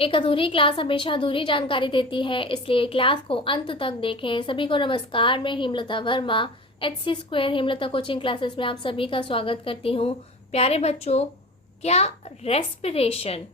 एक अधूरी क्लास हमेशा अधूरी जानकारी देती है, इसलिए क्लास को अंत तक देखें। सभी को नमस्कार, मैं Hemlata Verma HC² Hemlata coaching classes में आप सभी का स्वागत करती हूँ। प्यारे बच्चों, क्या रेस्पिरेशन,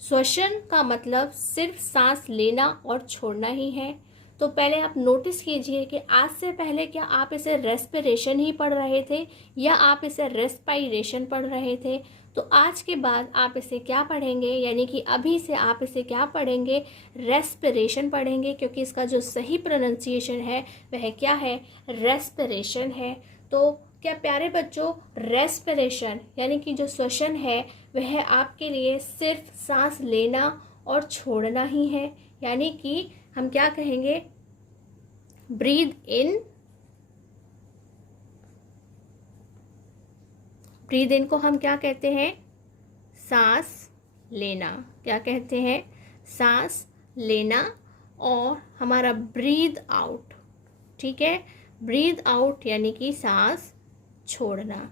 श्वसन का मतलब सिर्फ सांस लेना और छोड़ना ही है? तो पहले आप नोटिस कीजिए कि आज से पहले क्या आप इसे रेस्पिरेशन ही पढ़ रहे थे या आप इसे रेस्पायरेशन पढ़ रहे थे? तो आज के बाद आप इसे क्या पढ़ेंगे, यानी कि अभी से आप इसे क्या पढ़ेंगे? रेस्पिरेशन पढ़ेंगे, क्योंकि इसका जो सही प्रोनाउंसिएशन है वह क्या है? रेस्पिरेशन है। तो क्या प्यारे बच्चों, रेस्पिरेशन यानी कि जो श्वसन है वह आपके लिए सिर्फ सांस लेना और छोड़ना ही है, यानी कि हम क्या कहेंगे? ब्रीद इन, ब्रीद इन को हम क्या कहते हैं? सांस लेना। क्या कहते हैं? सांस लेना। और हमारा ब्रीद आउट, ठीक है, ब्रीद आउट यानी कि सांस छोड़ना।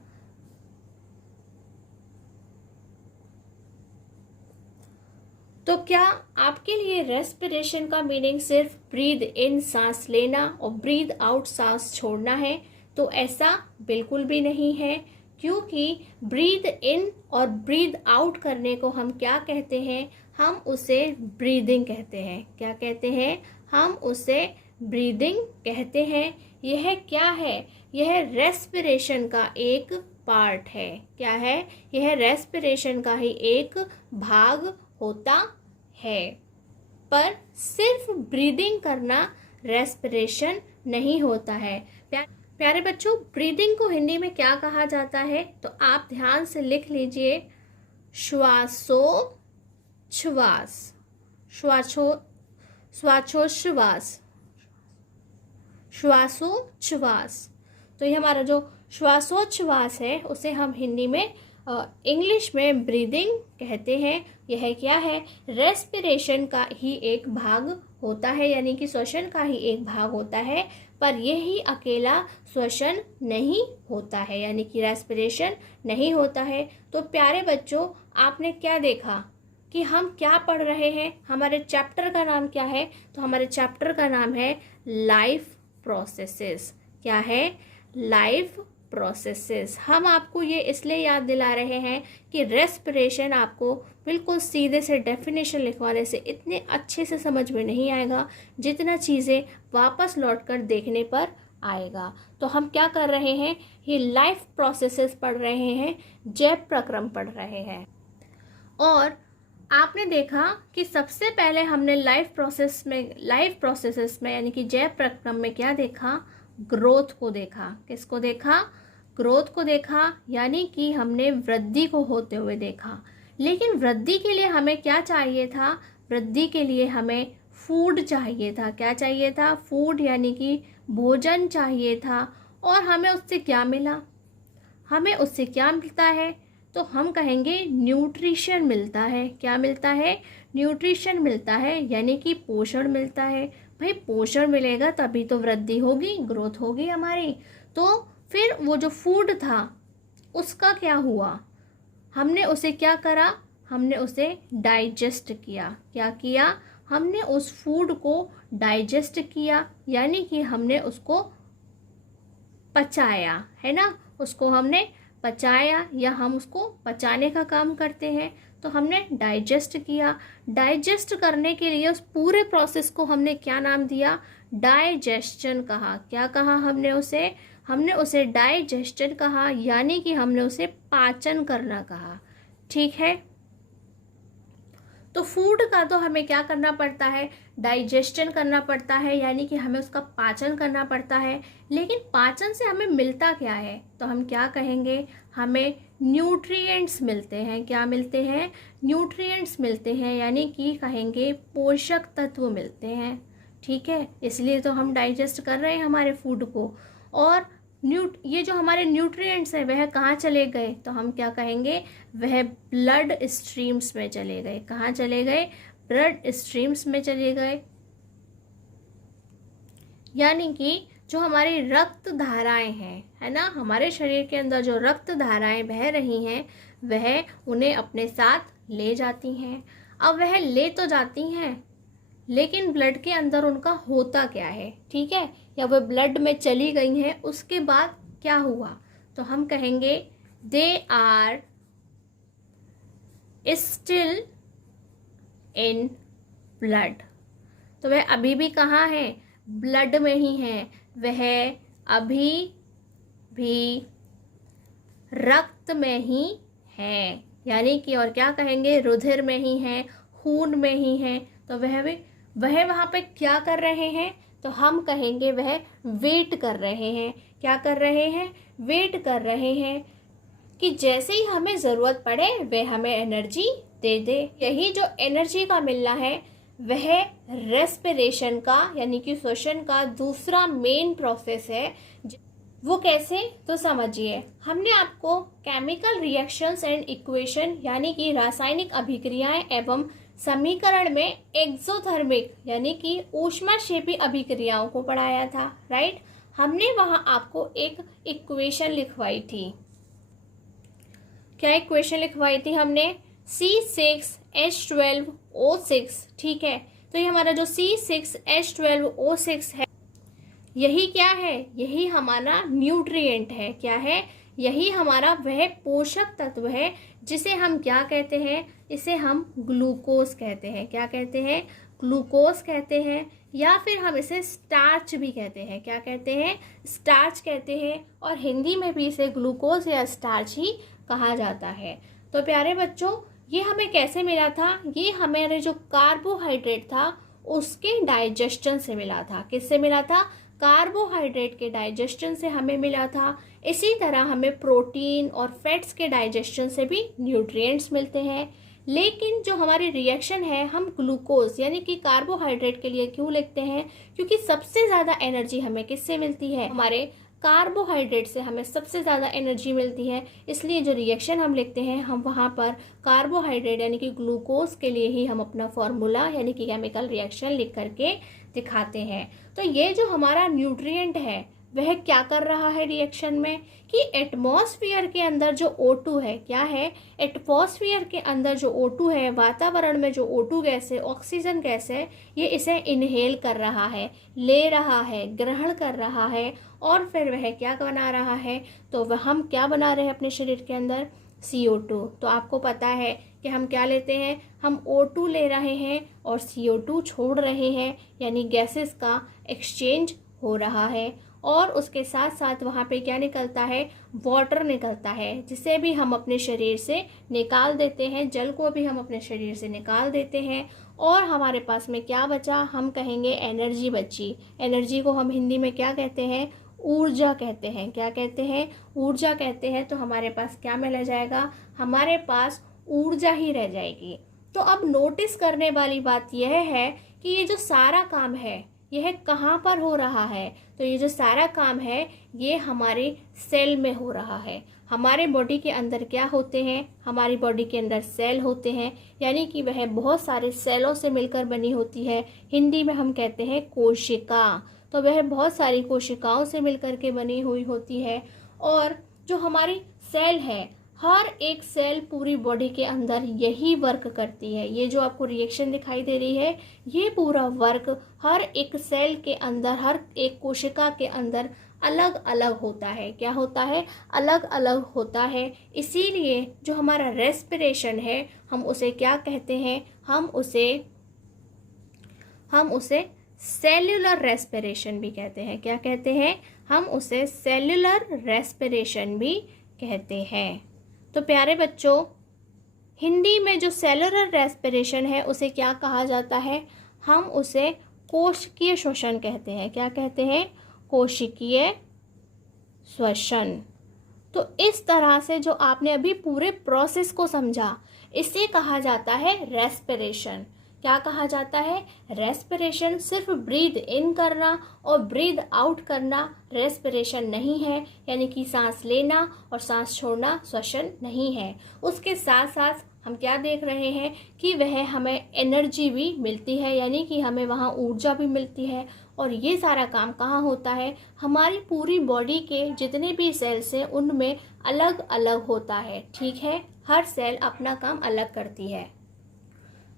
तो क्या आपके लिए रेस्पिरेशन का मीनिंग सिर्फ ब्रीद इन सांस लेना और ब्रीद आउट सांस छोड़ना है? तो ऐसा बिल्कुल भी नहीं है, क्योंकि ब्रीद इन और ब्रीद आउट करने को हम क्या कहते हैं? हम उसे ब्रीदिंग कहते हैं। क्या कहते हैं? हम उसे ब्रीदिंग कहते हैं। यह क्या है? यह रेस्पिरेशन का एक पार्ट है। क्या है? यह रेस्पिरेशन का ही एक भाग होता है। पर सिर्फ ब्रीदिंग करना रेस्पिरेशन नहीं होता है। प्यारे बच्चों, ब्रीदिंग को हिंदी में क्या कहा जाता है? तो आप ध्यान से लिख लीजिए, श्वासोच्छ्वास, श्वासोच्छ्वास, श्वासोच्छ्वास। तो ये हमारा जो श्वासोच्छ्वास है उसे हम हिंदी में इंग्लिश में ब्रीदिंग कहते हैं। यह क्या है? रेस्पिरेशन का ही एक भाग होता है, यानी कि श्वसन का ही एक भाग होता है, पर यही अकेला श्वसन नहीं होता है, यानी कि रेस्पिरेशन नहीं होता है। तो प्यारे बच्चों, आपने क्या देखा कि हम क्या पढ़ रहे हैं? हमारे चैप्टर का नाम क्या है? तो हमारे चैप्टर का नाम है लाइफ प्रोसेसेस। क्या है? Life processes. हम आपको ये इसलिए याद दिला रहे हैं कि रेस्पिरेशन आपको बिल्कुल सीधे से डेफिनेशन लिखवाने से इतने अच्छे से समझ में नहीं आएगा जितना चीज़ें वापस लौटकर देखने पर आएगा। तो हम क्या कर रहे हैं? ये लाइफ प्रोसेसेस पढ़ रहे हैं, जैव प्रक्रम पढ़ रहे हैं। और आपने देखा कि सबसे पहले हमने लाइफ प्रोसेसेस में यानी कि जैव प्रक्रम में क्या देखा? ग्रोथ को देखा। किसको देखा? ग्रोथ को देखा, यानी कि हमने वृद्धि को होते हुए देखा। लेकिन वृद्धि के लिए हमें क्या चाहिए था? वृद्धि के लिए हमें फूड चाहिए था। क्या चाहिए था? फूड, यानी कि भोजन चाहिए था। और हमें उससे क्या मिला? हमें उससे क्या मिलता है? तो हम कहेंगे न्यूट्रिशन मिलता है। क्या मिलता है? न्यूट्रिशन मिलता है, यानी कि पोषण मिलता है। भाई पोषण मिलेगा तभी तो वृद्धि होगी, ग्रोथ होगी हमारी। तो फिर वो जो फूड था उसका क्या हुआ? हमने उसे क्या करा? हमने उसे डाइजेस्ट किया। क्या किया? हमने उस फूड को डाइजेस्ट किया, यानी कि हमने उसको पचाया, है ना? उसको हमने पचाया, या हम उसको पचाने का काम करते हैं, तो हमने डाइजेस्ट किया। डाइजेस्ट करने के लिए उस पूरे प्रोसेस को हमने क्या नाम दिया? डाइजेशन कहा। क्या कहा हमने उसे? हमने उसे डाइजेशन कहा, यानी कि हमने उसे पाचन करना कहा। ठीक है, तो फूड का तो हमें क्या करना पड़ता है? डाइजेशन करना पड़ता है, यानी कि हमें उसका पाचन करना पड़ता है। लेकिन पाचन से हमें मिलता क्या है? तो हम क्या कहेंगे? हमें न्यूट्रिएंट्स मिलते हैं। क्या मिलते हैं? न्यूट्रिएंट्स मिलते हैं, यानी कि कहेंगे पोषक तत्व मिलते हैं। ठीक है, इसलिए तो हम डाइजेस्ट कर रहे हैं हमारे फूड को। और ये जो हमारे न्यूट्रिएंट्स हैं वह कहाँ चले गए? तो हम क्या कहेंगे? वह ब्लड स्ट्रीम्स में चले गए। कहाँ चले गए? ब्लड स्ट्रीम्स में चले गए, यानी कि जो हमारी रक्त धाराएं हैं, है ना, हमारे शरीर के अंदर जो रक्त धाराएं बह रही हैं वह उन्हें अपने साथ ले जाती हैं। अब वह ले तो जाती हैं, लेकिन ब्लड के अंदर उनका होता क्या है, ठीक है, या वह ब्लड में चली गई हैं, उसके बाद क्या हुआ, तो हम कहेंगे they are still in blood. तो वह अभी भी कहाँ है, ब्लड में ही है, वह अभी भी रक्त में ही है, यानी कि और क्या कहेंगे, रुधिर में ही है, खून में ही है। तो वह वहाँ पे क्या कर रहे हैं, तो हम कहेंगे वह वेट कर रहे हैं। क्या कर रहे हैं, वेट कर रहे हैं कि जैसे ही हमें ज़रूरत पड़े वह हमें एनर्जी दे दे। यही जो एनर्जी का मिलना है वह रेस्पिरेशन का यानी कि श्वसन का दूसरा मेन प्रोसेस है। वो कैसे, तो समझिए, हमने आपको केमिकल रिएक्शंस एंड इक्वेशन यानी कि रासायनिक अभिक्रियाएं एवं समीकरण में एक्सोथर्मिक यानी कि ऊष्माक्षेपी अभिक्रियाओं को पढ़ाया था, राइट। हमने वहां आपको एक इक्वेशन लिखवाई थी। क्या इक्वेशन लिखवाई थी हमने, C6H12O6, ठीक है। तो ये हमारा जो C6H12O6 है, यही क्या है, यही हमारा न्यूट्रिएंट है। क्या है, यही हमारा वह पोषक तत्व है जिसे हम क्या कहते हैं, इसे हम ग्लूकोज कहते हैं। क्या कहते हैं, ग्लूकोज कहते हैं, या फिर हम इसे स्टार्च भी कहते हैं। क्या कहते हैं, स्टार्च कहते हैं, और हिंदी में भी इसे ग्लूकोज या स्टार्च ही कहा जाता है। तो प्यारे बच्चों, ये हमें कैसे मिला था, ये हमारे जो कार्बोहाइड्रेट था उसके डाइजेशन से मिला था। किससे मिला था, कार्बोहाइड्रेट के डाइजेशन से हमें मिला था। इसी तरह हमें प्रोटीन और फैट्स के डाइजेशन से भी न्यूट्रिएंट्स मिलते हैं। लेकिन जो हमारी रिएक्शन है, हम ग्लूकोज यानी कि कार्बोहाइड्रेट के लिए क्यों लिखते हैं, क्योंकि सबसे ज़्यादा एनर्जी हमें किससे मिलती है, हमारे कार्बोहाइड्रेट से हमें सबसे ज़्यादा एनर्जी मिलती है। इसलिए जो रिएक्शन हम लिखते हैं, हम वहाँ पर कार्बोहाइड्रेट यानी कि ग्लूकोज के लिए ही हम अपना फॉर्मूला यानी कि केमिकल रिएक्शन लिख करके दिखाते हैं। तो ये जो हमारा न्यूट्रिएंट है वह क्या कर रहा है रिएक्शन में, कि एटमॉस्फेयर के अंदर जो O2 है, क्या है, एटमॉस्फेयर के अंदर जो O2 है, वातावरण में जो O2 गैस है, ऑक्सीजन गैस है, ये इसे इनहेल कर रहा है, ले रहा है, ग्रहण कर रहा है, और फिर वह क्या बना रहा है, तो वह हम क्या बना रहे हैं अपने शरीर के अंदर, CO2। तो आपको पता है कि हम क्या लेते हैं, हम O2 ले रहे हैं और CO2 छोड़ रहे हैं, यानी गैसेस का एक्सचेंज हो रहा है। और उसके साथ साथ वहाँ पे क्या निकलता है, वाटर निकलता है, जिसे भी हम अपने शरीर से निकाल देते हैं, जल को भी हम अपने शरीर से निकाल देते हैं। और हमारे पास में क्या बचा, हम कहेंगे एनर्जी बची। एनर्जी को हम हिंदी में क्या कहते हैं, ऊर्जा कहते हैं। क्या कहते हैं, ऊर्जा कहते हैं। तो हमारे पास क्या मिल जाएगा, हमारे पास ऊर्जा ही रह जाएगी। तो अब नोटिस करने वाली बात यह है कि ये जो सारा काम है यह कहाँ पर हो रहा है, तो ये जो सारा काम है ये हमारे सेल में हो रहा है। हमारे बॉडी के अंदर क्या होते हैं, हमारी बॉडी के अंदर सेल होते हैं, यानी कि वह बहुत सारे सेलों से मिलकर बनी होती है। हिंदी में हम कहते हैं कोशिका। तो वह बहुत सारी कोशिकाओं से मिलकर के बनी हुई होती है। और जो हमारी सेल है, हर एक सेल पूरी बॉडी के अंदर यही वर्क करती है। ये जो आपको रिएक्शन दिखाई दे रही है, ये पूरा वर्क हर एक सेल के अंदर, हर एक कोशिका के अंदर अलग अलग होता है। क्या होता है, अलग अलग होता है। इसीलिए जो हमारा रेस्पिरेशन है, हम उसे क्या कहते हैं, हम उसे सेल्यूलर रेस्पिरेशन भी कहते हैं। क्या कहते हैं, हम उसे सेल्यूलर रेस्पिरेशन भी कहते हैं। तो प्यारे बच्चों, हिंदी में जो सेलुलर रेस्पिरेशन है उसे क्या कहा जाता है, हम उसे कोशिकीय श्वसन कहते हैं। क्या कहते हैं, कोशिकीय श्वसन। तो इस तरह से जो आपने अभी पूरे प्रोसेस को समझा, इसे कहा जाता है रेस्पिरेशन। क्या कहा जाता है, रेस्पिरेशन। सिर्फ ब्रीद इन करना और ब्रीद आउट करना रेस्पिरेशन नहीं है, यानी कि सांस लेना और सांस छोड़ना श्वसन नहीं है। उसके साथ साथ हम क्या देख रहे हैं कि वह हमें एनर्जी भी मिलती है, यानी कि हमें वहाँ ऊर्जा भी मिलती है। और ये सारा काम कहाँ होता है, हमारी पूरी बॉडी के जितने भी सेल्स हैं उनमें अलग अलग होता है। ठीक है, हर सेल अपना काम अलग करती है।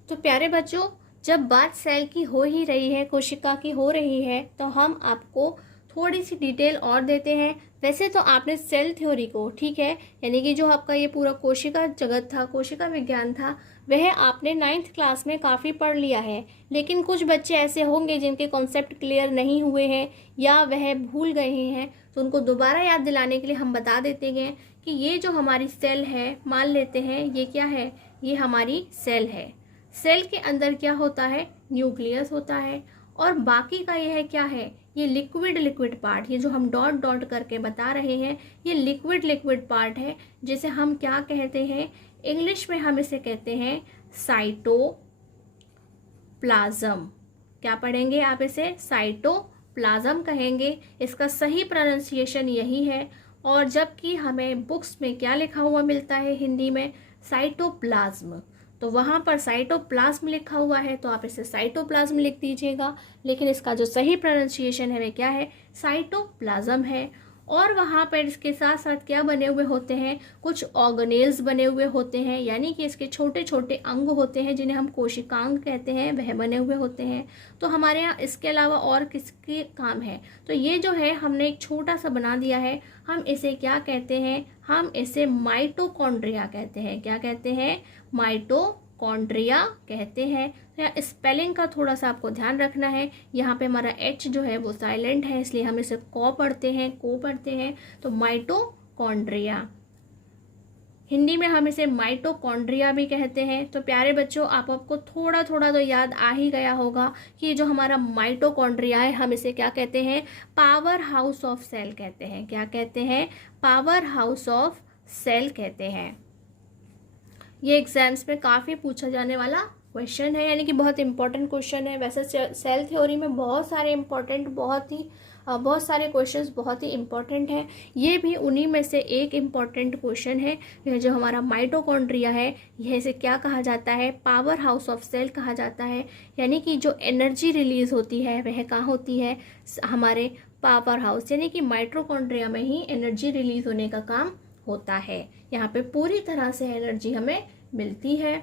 तो प्यारे बच्चों, जब बात सेल की हो ही रही है, कोशिका की हो रही है, तो हम आपको थोड़ी सी डिटेल और देते हैं। वैसे तो आपने सेल थ्योरी को, ठीक है, यानी कि जो आपका ये पूरा कोशिका जगत था, कोशिका विज्ञान था, वह आपने 9th क्लास में काफ़ी पढ़ लिया है। लेकिन कुछ बच्चे ऐसे होंगे जिनके कॉन्सेप्ट क्लियर नहीं हुए हैं या वह भूल गए हैं, तो उनको दोबारा याद दिलाने के लिए हम बता देते हैं कि ये जो हमारी सेल है, मान लेते हैं ये क्या है, ये हमारी सेल है। सेल के अंदर क्या होता है, न्यूक्लियस होता है, और बाकी का यह क्या है, ये लिक्विड पार्ट, ये जो हम डॉट डॉट करके बता रहे हैं, ये लिक्विड पार्ट है, जिसे हम क्या कहते हैं, इंग्लिश में हम इसे कहते हैं साइटोप्लाज्म। क्या पढ़ेंगे आप इसे, साइटोप्लाज्म कहेंगे। इसका सही प्रोनाउंसिएशन यही है। और जबकि हमें बुक्स में क्या लिखा हुआ मिलता है हिंदी में, साइटोप्लाज्म, तो वहाँ पर साइटोप्लाज्म लिखा हुआ है, तो आप इसे साइटोप्लाज्म लिख दीजिएगा। लेकिन इसका जो सही प्रोनाउंसिएशन है वह क्या है, साइटोप्लाज्म है। और वहाँ पर इसके साथ साथ क्या बने हुए होते हैं, कुछ ऑर्गेनेल्स बने हुए होते हैं, यानी कि इसके छोटे छोटे अंग होते हैं जिन्हें हम कोशिकांग कहते हैं, वह बने हुए होते हैं। तो हमारे यहाँ इसके अलावा और किसके काम है, तो ये जो है हमने एक छोटा सा बना दिया है, हम इसे क्या कहते हैं, हम इसे माइटोकॉन्ड्रिया कहते हैं। क्या कहते हैं, माइटोकॉन्ड्रिया कहते हैं। तो यहाँ स्पेलिंग का थोड़ा सा आपको ध्यान रखना है, यहाँ पे हमारा एच जो है वो साइलेंट है, इसलिए हम इसे को पढ़ते हैं। तो माइटोकॉन्ड्रिया, हिंदी में हम इसे माइटोकॉन्ड्रिया भी कहते हैं। तो प्यारे बच्चों, आपको थोड़ा थोड़ा तो याद आ ही गया होगा कि जो हमारा माइटोकॉन्ड्रिया है, हम इसे क्या कहते हैं, पावर हाउस ऑफ सेल कहते हैं। क्या कहते हैं, पावर हाउस ऑफ सेल कहते हैं। ये एग्जाम्स में काफ़ी पूछा जाने वाला क्वेश्चन है, यानी कि बहुत इंपॉर्टेंट क्वेश्चन है। वैसे सेल थ्योरी में बहुत सारे इंपॉर्टेंट, बहुत सारे क्वेश्चंस बहुत ही इंपॉर्टेंट हैं। ये भी उन्हीं में से एक इम्पॉर्टेंट क्वेश्चन है। यह जो हमारा माइटोकॉन्ड्रिया है, यह इसे क्या कहा जाता है, पावर हाउस ऑफ सेल कहा जाता है। यानी कि जो एनर्जी रिलीज होती है वह कहाँ होती है, हमारे पावर हाउस, यानी कि माइटोकॉन्ड्रिया में ही एनर्जी रिलीज होने का काम होता है। यहाँ पे पूरी तरह से एनर्जी हमें मिलती है।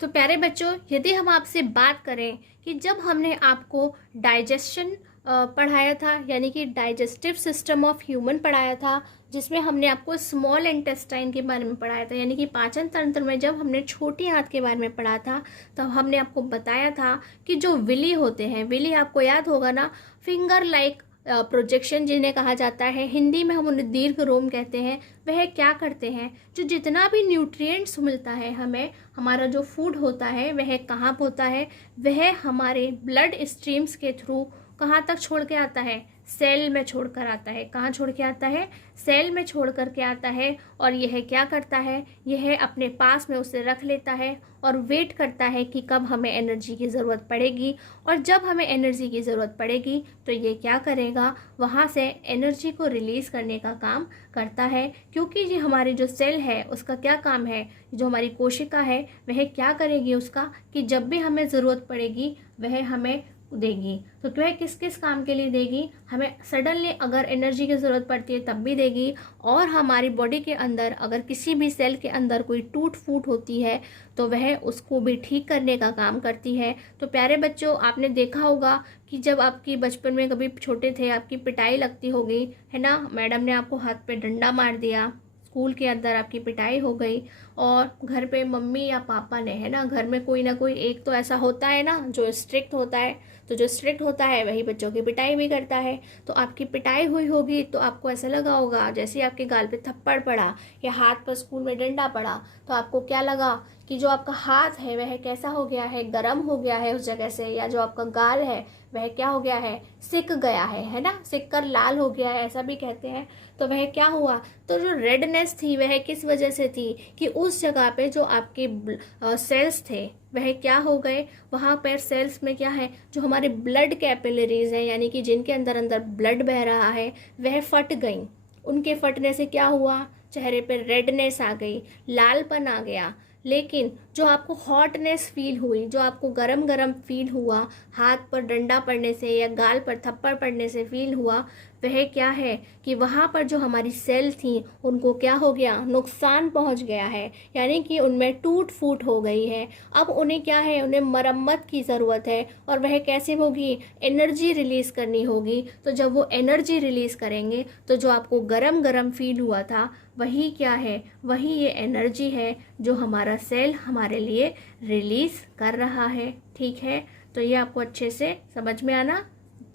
तो प्यारे बच्चों, यदि हम आपसे बात करें कि जब हमने आपको डाइजेशन पढ़ाया था, यानी कि डाइजेस्टिव सिस्टम ऑफ ह्यूमन पढ़ाया था, जिसमें हमने आपको स्मॉल इंटेस्टाइन के बारे में पढ़ाया था, यानी कि पाचन तंत्र में जब हमने छोटी आंत के बारे में पढ़ा था, तब हमने आपको बताया था कि जो विली होते हैं, विली आपको याद होगा ना, फिंगर लाइक प्रोजेक्शन जिन्हें कहा जाता है, हिंदी में हम उन्हें दीर्घ रोम कहते हैं, वह क्या करते हैं, जो जितना भी न्यूट्रिएंट्स मिलता है हमें, हमारा जो फूड होता है वह कहाँ होता है, वह हमारे ब्लड स्ट्रीम्स के थ्रू कहाँ तक छोड़ के आता है, सेल में छोड़ कर आता है। कहाँ छोड़ के आता है, सेल में छोड़ कर के आता है। और यह क्या करता है, यह अपने पास में उसे रख लेता है और वेट करता है कि कब हमें एनर्जी की ज़रूरत पड़ेगी। और जब हमें एनर्जी की ज़रूरत पड़ेगी तो ये क्या करेगा, वहाँ से एनर्जी को रिलीज़ करने का काम करता है। क्योंकि ये हमारी जो सेल है उसका क्या काम है, जो हमारी कोशिका है वह क्या करेगी उसका, कि जब भी हमें ज़रूरत पड़ेगी वह हमें देगी। तो वह किस किस काम के लिए देगी, हमें सडनली अगर एनर्जी की ज़रूरत पड़ती है तब भी देगी, और हमारी बॉडी के अंदर अगर किसी भी सेल के अंदर कोई टूट फूट होती है तो वह उसको भी ठीक करने का काम करती है। तो प्यारे बच्चों, आपने देखा होगा कि जब आपकी बचपन में कभी छोटे थे, आपकी पिटाई लगती होगी, है ना, मैडम ने आपको हाथ पे डंडा मार दिया, स्कूल के अंदर आपकी पिटाई हो गई, और घर पे मम्मी या पापा ने, है ना, घर में कोई ना कोई एक तो ऐसा होता है ना जो स्ट्रिक्ट होता है, तो जो स्ट्रिक्ट होता है वही बच्चों की पिटाई भी करता है। तो आपकी पिटाई हुई होगी तो आपको ऐसा लगा होगा, जैसे ही आपके गाल पे थप्पड़ पड़ा या हाथ पर स्कूल में डंडा पड़ा, तो आपको क्या लगा कि जो आपका हाथ है वह कैसा हो गया है, गर्म हो गया है उस जगह से, या जो आपका गाल है वह क्या हो गया है, सिक गया है ना, सिक कर लाल हो गया है, ऐसा भी कहते हैं। तो वह क्या हुआ, तो जो रेडनेस थी वह किस वजह से थी, कि उस जगह पे जो आपके सेल्स थे वह क्या हो गए, वहाँ पर सेल्स में क्या है, जो हमारे ब्लड कैपिलरीज हैं, यानी कि जिनके अंदर अंदर ब्लड बह रहा है, वह फट गई। उनके फटने से क्या हुआ, चेहरे पर रेडनेस आ गई, लालपन आ गया। लेकिन जो आपको हॉटनेस फील हुई, जो आपको गरम गरम फील हुआ, हाथ पर डंडा पड़ने से या गाल पर थप्पड़ पड़ने से फील हुआ, वह क्या है कि वहाँ पर जो हमारी सेल थी उनको क्या हो गया, नुकसान पहुँच गया है, यानी कि उनमें टूट फूट हो गई है। अब उन्हें क्या है, उन्हें मरम्मत की ज़रूरत है। और वह कैसे होगी, एनर्जी रिलीज़ करनी होगी। तो जब वो एनर्जी रिलीज़ करेंगे तो जो आपको गरम गरम फील हुआ था वही क्या है, वही ये एनर्जी है जो हमारा सेल हमारे लिए रिलीज़ कर रहा है। ठीक है, तो ये आपको अच्छे से समझ में आना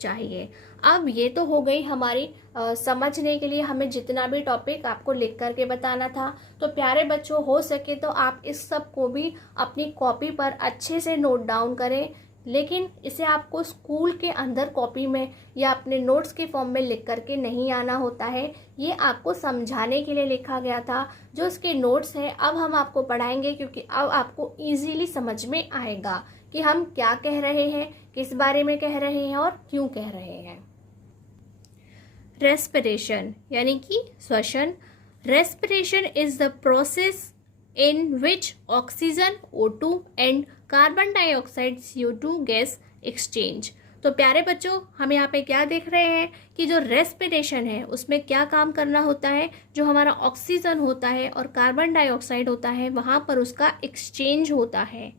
चाहिए। अब ये तो हो गई हमारी समझने के लिए हमें जितना भी टॉपिक आपको लिख करके बताना था। तो प्यारे बच्चों, हो सके तो आप इस सब को भी अपनी कॉपी पर अच्छे से नोट डाउन करें, लेकिन इसे आपको स्कूल के अंदर कॉपी में या अपने नोट्स के फॉर्म में लिख करके नहीं आना होता है। ये आपको समझाने के लिए लिखा गया था। जो इसके नोट्स हैं अब हम आपको पढ़ाएंगे, क्योंकि अब आपको इजीली समझ में आएगा कि हम क्या कह रहे हैं, किस बारे में कह रहे हैं और क्यों कह रहे हैं। रेस्पिरेशन यानी कि श्वसन। Respiration is the process in which oxygen O2 and carbon dioxide CO2 gas exchange. तो प्यारे बच्चों, हम यहाँ पे क्या देख रहे हैं कि जो रेस्पिरेशन है उसमें क्या काम करना होता है, जो हमारा ऑक्सीजन होता है और कार्बन डाइऑक्साइड होता है वहाँ पर उसका एक्सचेंज होता है।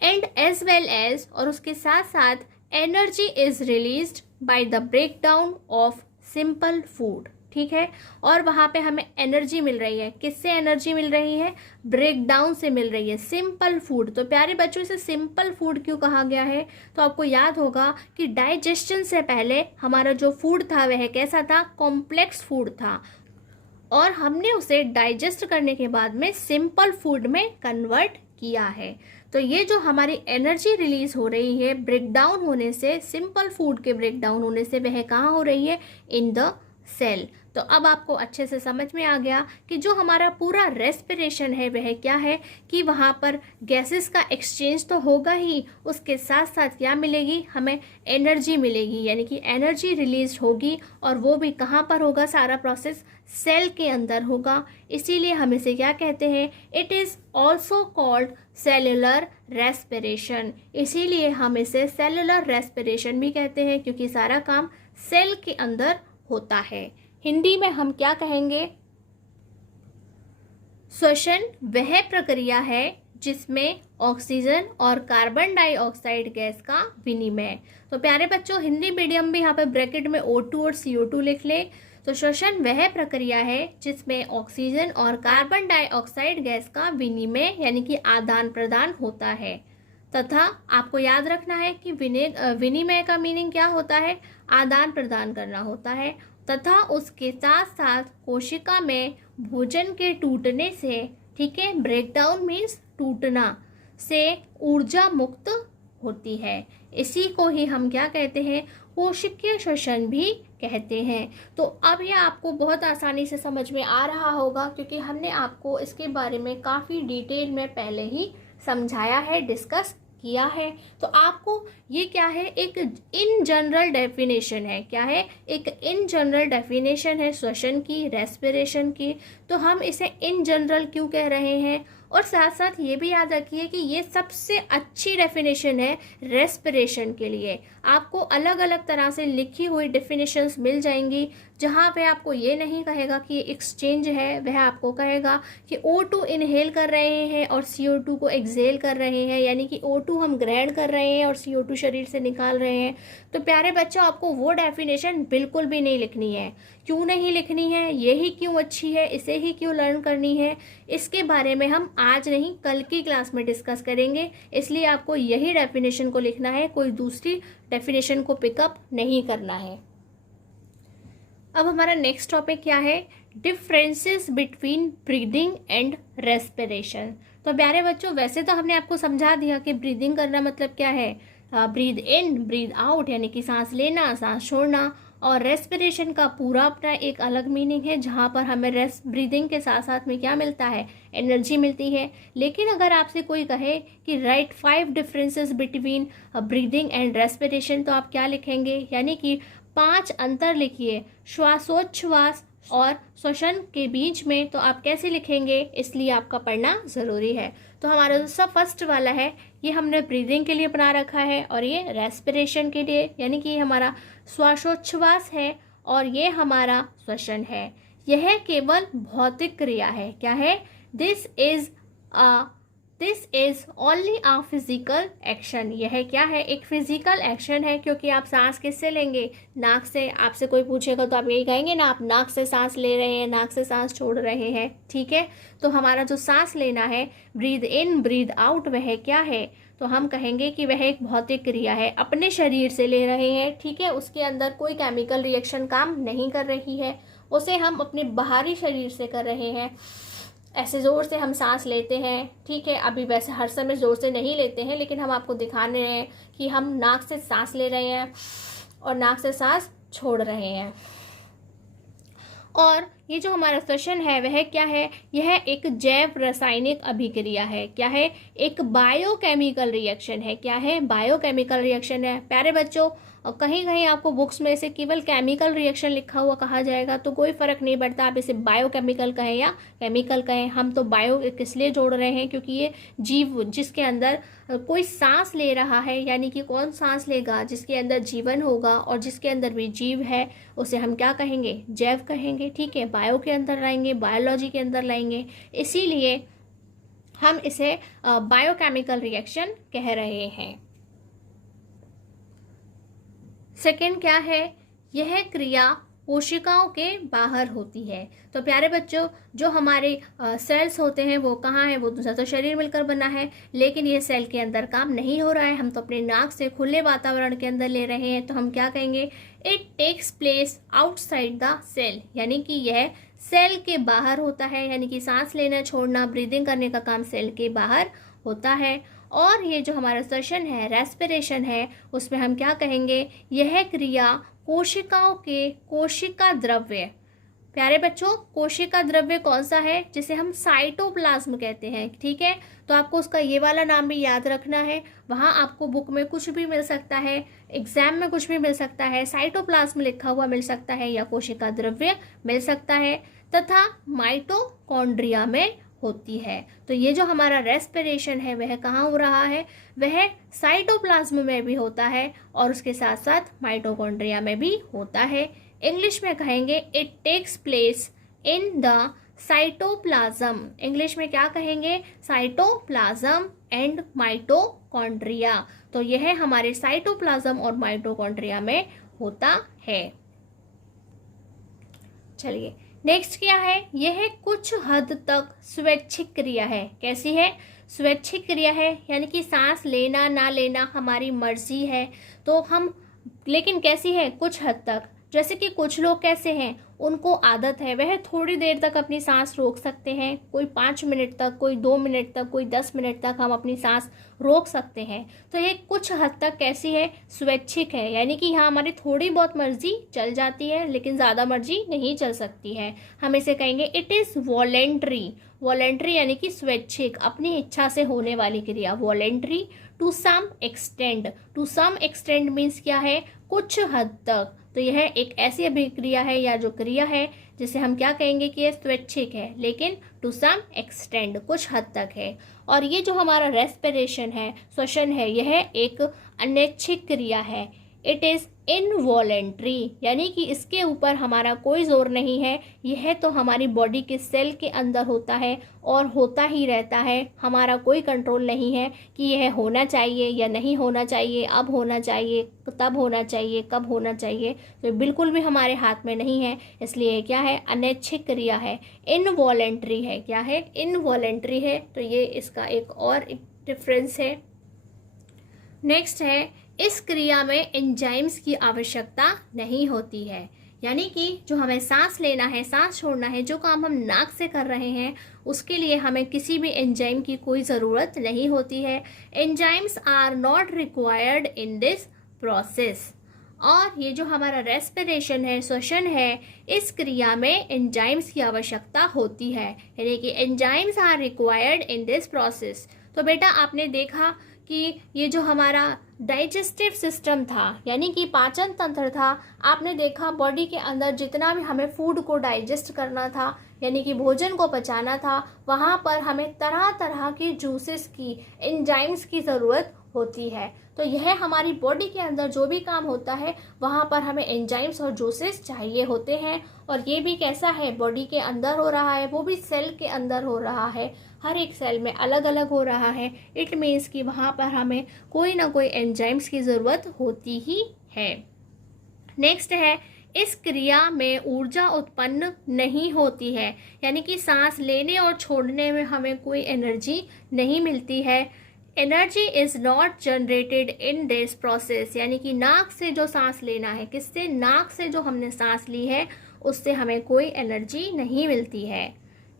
एंड एज वेल एज, और उसके साथ साथ energy is released by the breakdown of simple food. ठीक है, और वहाँ पे हमें एनर्जी मिल रही है। किससे एनर्जी मिल रही है, ब्रेकडाउन से मिल रही है, सिंपल फूड। तो प्यारे बच्चों, इसे सिंपल फूड क्यों कहा गया है, तो आपको याद होगा कि डाइजेशन से पहले हमारा जो फूड था वह कैसा था, कॉम्प्लेक्स फूड था, और हमने उसे डाइजेस्ट करने के बाद में सिंपल फूड में कन्वर्ट किया है। तो ये जो हमारी एनर्जी रिलीज हो रही है ब्रेकडाउन होने से, सिंपल फूड के ब्रेकडाउन होने से, वह कहाँ हो रही है, इन द सेल। तो अब आपको अच्छे से समझ में आ गया कि जो हमारा पूरा रेस्पिरेशन है वह क्या है, कि वहाँ पर गैसेस का एक्सचेंज तो होगा ही, उसके साथ साथ क्या मिलेगी, हमें एनर्जी मिलेगी, यानी कि एनर्जी रिलीज होगी। और वो भी कहाँ पर होगा, सारा प्रोसेस सेल के अंदर होगा। इसीलिए हम इसे क्या कहते हैं, it is also called cellular respiration. इसीलिए हम इसे सेलुलर रेस्पिरेशन भी कहते हैं, क्योंकि सारा काम सेल के अंदर होता है। हिंदी में हम क्या कहेंगे, श्वसन वह प्रक्रिया है जिसमें ऑक्सीजन और कार्बन डाइऑक्साइड गैस का विनिमय। तो प्यारे बच्चों, हिंदी मीडियम भी यहाँ पे ब्रैकेट में O2 और CO2 लिख ले। तो श्वसन वह प्रक्रिया है जिसमें ऑक्सीजन और कार्बन डाइऑक्साइड गैस का विनिमय यानी कि आदान प्रदान होता है। तथा आपको याद रखना है कि विनिमय का मीनिंग क्या होता है, आदान प्रदान करना होता है। तथा उसके साथ साथ कोशिका में भोजन के टूटने से, ठीक है, ब्रेकडाउन मीन्स टूटना से ऊर्जा मुक्त होती है। इसी को ही हम क्या कहते हैं, कोशिकीय श्वसन भी कहते हैं। तो अब यह आपको बहुत आसानी से समझ में आ रहा होगा, क्योंकि हमने आपको इसके बारे में काफ़ी डिटेल में पहले ही समझाया है, डिस्कस किया है। तो आपको ये क्या है, एक इन जनरल डेफिनेशन है, क्या है, एक इन जनरल डेफिनेशन है श्वसन की, रेस्पिरेशन की। तो हम इसे इन जनरल क्यों कह रहे हैं, और साथ साथ ये भी याद रखिए कि ये सबसे अच्छी डेफिनेशन है रेस्पिरेशन के लिए। आपको अलग अलग तरह से लिखी हुई डेफिनेशंस मिल जाएंगी, जहाँ पे आपको ये नहीं कहेगा कि ये एक्सचेंज है, वह आपको कहेगा कि O2 इनहेल कर रहे हैं और CO2 को एक्सहेल कर रहे हैं, यानी कि O2 हम ग्रहण कर रहे हैं और CO2 शरीर से निकाल रहे हैं। तो प्यारे बच्चों, आपको वो डेफिनेशन बिल्कुल भी नहीं लिखनी है। क्यों नहीं लिखनी है, यही क्यों अच्छी है, इसे ही क्यों लर्न करनी है, इसके बारे में हम आज नहीं कल की क्लास में डिस्कस करेंगे। इसलिए आपको यही डेफिनेशन को लिखना है, कोई दूसरी डेफिनेशन को पिकअप नहीं करना है। अब हमारा नेक्स्ट टॉपिक क्या है, differences between breathing and respiration. तो प्यारे बच्चों, वैसे तो हमने आपको समझा दिया कि ब्रीदिंग करना मतलब क्या है, ब्रीद इन ब्रीद आउट, यानी कि सांस लेना सांस छोड़ना। और रेस्पिरेशन का पूरा अपना एक अलग मीनिंग है, जहाँ पर हमें ब्रीदिंग के साथ साथ में क्या मिलता है, एनर्जी मिलती है। लेकिन अगर आपसे कोई कहे कि right 5 differences between breathing and respiration, तो आप क्या लिखेंगे, यानी कि 5 अंतर लिखिए श्वासोच्छ्वास और श्वसन के बीच में, तो आप कैसे लिखेंगे, इसलिए आपका पढ़ना ज़रूरी है। तो हमारा जो सब फर्स्ट वाला है ये हमने ब्रीदिंग के लिए बना रखा है और ये रेस्पिरेशन के लिए, यानी कि हमारा श्वासोच्छ्वास है और ये हमारा श्वसन है। यह केवल भौतिक क्रिया है। क्या है? This is only a physical action. यह क्या है? एक फिजिकल एक्शन है, क्योंकि आप सांस किससे लेंगे? नाक से। आपसे कोई पूछेगा तो आप यही कहेंगे ना, आप नाक से सांस ले रहे हैं, नाक से सांस छोड़ रहे हैं। ठीक है, तो हमारा जो सांस लेना है, ब्रीद इन ब्रीद आउट, वह क्या है? तो हम कहेंगे कि वह एक भौतिक क्रिया है, अपने शरीर से ले रहे हैं। ठीक है, उसके अंदर कोई केमिकल रिएक्शन काम नहीं कर रही है, उसे हम अपने बाहरी शरीर से कर रहे हैं। ऐसे ज़ोर से हम सांस लेते हैं। ठीक है, अभी वैसे हर समय ज़ोर से नहीं लेते हैं, लेकिन हम आपको दिखाने रहे हैं कि हम नाक से सांस ले रहे हैं और नाक से सांस छोड़ रहे हैं। और ये जो हमारा श्वसन है वह क्या है? यह एक जैव रासायनिक अभिक्रिया है। क्या है? एक बायोकेमिकल रिएक्शन है। क्या है? बायोकेमिकल रिएक्शन है। प्यारे बच्चों, और कहीं कहीं आपको बुक्स में इसे केवल केमिकल रिएक्शन लिखा हुआ कहा जाएगा, तो कोई फ़र्क नहीं पड़ता, आप इसे बायोकेमिकल कहें या केमिकल कहें। हम तो बायो किस लिए जोड़ रहे हैं? क्योंकि ये जीव जिसके अंदर कोई सांस ले रहा है, यानी कि कौन सांस लेगा? जिसके अंदर जीवन होगा और जिसके अंदर भी जीव है, उसे हम क्या कहेंगे? जैव कहेंगे। ठीक है, बायो के अंदर लाएंगे, बायोलॉजी के अंदर लाएंगे, इसीलिए हम इसे बायोकेमिकल रिएक्शन कह रहे हैं। सेकेंड क्या है? यह क्रिया कोशिकाओं के बाहर होती है। तो प्यारे बच्चों, जो हमारे सेल्स होते हैं वो कहाँ हैं? वो दूसरा तो शरीर मिलकर बना है, लेकिन ये सेल के अंदर काम नहीं हो रहा है। हम तो अपने नाक से खुले वातावरण के अंदर ले रहे हैं, तो हम क्या कहेंगे? It takes place outside the cell, यानी कि यह सेल के बाहर होता है। यानी कि सांस लेना छोड़ना, ब्रीदिंग करने का काम सेल के बाहर होता है। और ये जो हमारा श्वसन है, रेस्पिरेशन है, उसमें हम क्या कहेंगे? यह क्रिया कोशिकाओं के कोशिका द्रव्य, प्यारे बच्चों, कोशिका द्रव्य कौन सा है? जिसे हम साइटोप्लाज्म कहते हैं। ठीक है, तो आपको उसका ये वाला नाम भी याद रखना है। वहाँ आपको बुक में कुछ भी मिल सकता है, एग्जाम में कुछ भी मिल सकता है, साइटोप्लाज्म लिखा हुआ मिल सकता है या कोशिका द्रव्य मिल सकता है, तथा माइटोकॉन्ड्रिया में होती है। तो ये जो हमारा रेस्पिरेशन है वह कहाँ हो रहा है? वह साइटोप्लाज्म में भी होता है और उसके साथ साथ माइटोकॉन्ड्रिया में भी होता है। इंग्लिश में कहेंगे it takes place in the cytoplasm. English में क्या कहेंगे? Cytoplasm and mitochondria. तो यह हमारे साइटोप्लाज्म और माइटोकॉन्ड्रिया में होता है। चलिए, नेक्स्ट क्या है? यह कुछ हद तक स्वैच्छिक क्रिया है। कैसी है? स्वैच्छिक क्रिया है, यानी कि सांस लेना ना लेना हमारी मर्जी है। तो हम, लेकिन कैसी है? कुछ हद तक। जैसे कि कुछ लोग कैसे हैं, उनको आदत है, वह थोड़ी देर तक अपनी सांस रोक सकते हैं। कोई 5 मिनट तक, कोई 2 मिनट तक, कोई 10 मिनट तक हम अपनी सांस रोक सकते हैं। तो ये कुछ हद तक कैसी है? स्वैच्छिक है, यानी कि यहाँ हमारी थोड़ी बहुत मर्जी चल जाती है, लेकिन ज़्यादा मर्जी नहीं चल सकती है। हम इसे कहेंगे इट इज़ वॉलेंट्री। वॉलेंट्री यानी कि स्वैच्छिक, अपनी इच्छा से होने वाली क्रिया। Voluntary to some extent. To some extent means क्या है? कुछ हद तक। तो यह एक ऐसी अभिक्रिया है या जो क्रिया है जिसे हम क्या कहेंगे कि यह स्वैच्छिक है, लेकिन टू सम एक्सटेंड, कुछ हद तक है। और ये जो हमारा रेस्पिरेशन है, श्वसन है, यह एक अनैच्छिक क्रिया है। इट इज़ इनवॉलेंट्री, यानी कि इसके ऊपर हमारा कोई जोर नहीं है। यह तो हमारी बॉडी के सेल के अंदर होता है और होता ही रहता है। हमारा कोई कंट्रोल नहीं है कि यह होना चाहिए या नहीं होना चाहिए, अब होना चाहिए, तब होना चाहिए, कब होना चाहिए। तो बिल्कुल भी हमारे हाथ में नहीं है, इसलिए क्या है? अनैच्छिक क्रिया है, इनवॉलेंट्री है। क्या है? इनवॉलेंट्री है। तो ये इसका एक और डिफरेंस है। नेक्स्ट है, इस क्रिया में एंजाइम्स की आवश्यकता नहीं होती है, यानी कि जो हमें सांस लेना है, सांस छोड़ना है, जो काम हम नाक से कर रहे हैं, उसके लिए हमें किसी भी एंजाइम की कोई ज़रूरत नहीं होती है। Enzymes are not required in this process. और ये जो हमारा रेस्पिरेशन है, श्वसन है, इस क्रिया में एंजाइम्स की आवश्यकता होती है, यानी कि enzymes are required in this process. तो बेटा आपने देखा कि ये जो हमारा डाइजेस्टिव सिस्टम था यानी कि पाचन तंत्र था, आपने देखा बॉडी के अंदर जितना भी हमें फूड को डाइजेस्ट करना था यानी कि भोजन को पचाना था, वहाँ पर हमें तरह तरह के जूसेस की, एंजाइम्स की ज़रूरत होती है। तो यह हमारी बॉडी के अंदर जो भी काम होता है वहाँ पर हमें एंजाइम्स और जूसेस चाहिए होते हैं। और ये भी कैसा है, बॉडी के अंदर हो रहा है, वो भी सेल के अंदर हो रहा है, हर एक सेल में अलग अलग हो रहा है। इट मीन्स कि वहाँ पर हमें कोई ना कोई एंजाइम्स की ज़रूरत होती ही है। नेक्स्ट है, इस क्रिया में ऊर्जा उत्पन्न नहीं होती है, यानी कि सांस लेने और छोड़ने में हमें कोई एनर्जी नहीं मिलती है। Energy is not generated in this process, यानी कि नाक से जो सांस लेना है, किससे, नाक से जो हमने सांस ली है उससे हमें कोई एनर्जी नहीं मिलती है।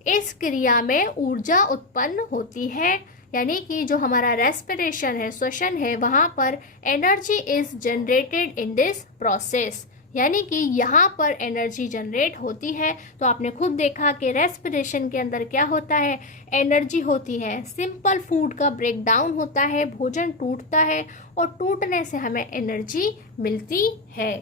इस क्रिया में ऊर्जा उत्पन्न होती है, यानी कि जो हमारा रेस्पिरेशन है, श्वसन है, वहाँ पर energy is generated in this process, यानी कि यहाँ पर एनर्जी जनरेट होती है। तो आपने खुद देखा कि रेस्पिरेशन के अंदर क्या होता है, एनर्जी होती है। सिंपल फूड का ब्रेक डाउन होता है, भोजन टूटता है और टूटने से हमें एनर्जी मिलती है।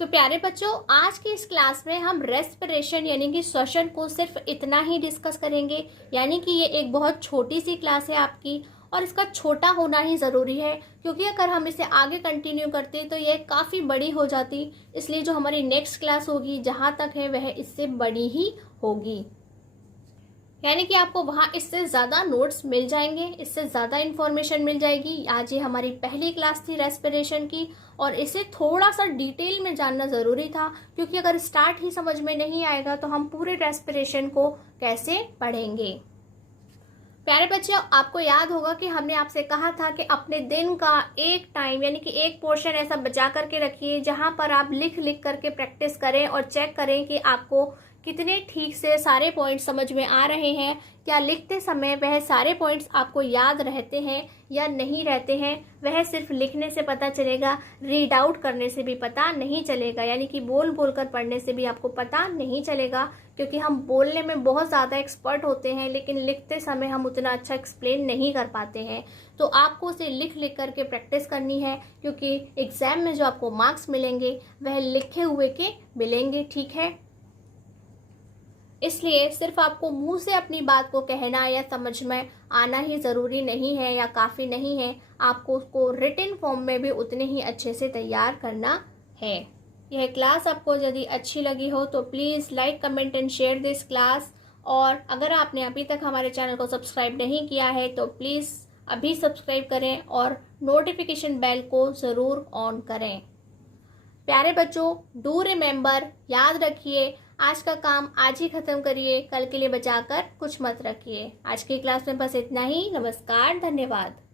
तो प्यारे बच्चों, आज की इस क्लास में हम रेस्पिरेशन यानी कि श्वसन को सिर्फ इतना ही डिस्कस करेंगे, यानी कि ये एक बहुत छोटी सी क्लास है आपकी और इसका छोटा होना ही ज़रूरी है, क्योंकि अगर हम इसे आगे कंटिन्यू करते तो ये काफ़ी बड़ी हो जाती। इसलिए जो हमारी नेक्स्ट क्लास होगी जहाँ तक है वह इससे बड़ी ही होगी, यानी कि आपको वहाँ इससे ज़्यादा नोट्स मिल जाएंगे, इससे ज़्यादा इन्फॉर्मेशन मिल जाएगी। आज ये हमारी पहली क्लास थी रेस्पिरेशन की और इसे थोड़ा सा डिटेल में जानना ज़रूरी था, क्योंकि अगर स्टार्ट ही समझ में नहीं आएगा तो हम पूरे रेस्पिरेशन को कैसे पढ़ेंगे। प्यारे बच्चे, आपको याद होगा कि हमने आपसे कहा था कि अपने दिन का एक टाइम यानी कि एक पोर्शन ऐसा बचा करके रखिए जहां पर आप लिख लिख करके प्रैक्टिस करें और चेक करें कि आपको कितने ठीक से सारे पॉइंट्स समझ में आ रहे हैं, क्या लिखते समय वह सारे पॉइंट्स आपको याद रहते हैं या नहीं रहते हैं। वह सिर्फ लिखने से पता चलेगा, रीड आउट करने से भी पता नहीं चलेगा, यानी कि बोल बोल कर पढ़ने से भी आपको पता नहीं चलेगा, क्योंकि हम बोलने में बहुत ज़्यादा एक्सपर्ट होते हैं लेकिन लिखते समय हम उतना अच्छा एक्सप्लेन नहीं कर पाते हैं। तो आपको उसे लिख लिख करके प्रैक्टिस करनी है, क्योंकि एग्ज़ाम में जो आपको मार्क्स मिलेंगे वह लिखे हुए के मिलेंगे, ठीक है। इसलिए सिर्फ आपको मुंह से अपनी बात को कहना या समझ में आना ही ज़रूरी नहीं है या काफ़ी नहीं है, आपको उसको रिटन फॉर्म में भी उतने ही अच्छे से तैयार करना है। यह क्लास आपको यदि अच्छी लगी हो तो please like, comment and share this class. और अगर आपने अभी तक हमारे चैनल को सब्सक्राइब नहीं किया है तो प्लीज़ अभी सब्सक्राइब करें और नोटिफिकेशन बेल को ज़रूर ऑन करें। प्यारे बच्चों, डू रिमेंबर, याद रखिए, आज का काम आज ही ख़त्म करिए, कल के लिए बचाकर कुछ मत रखिए। आज की क्लास में बस इतना ही। नमस्कार, धन्यवाद।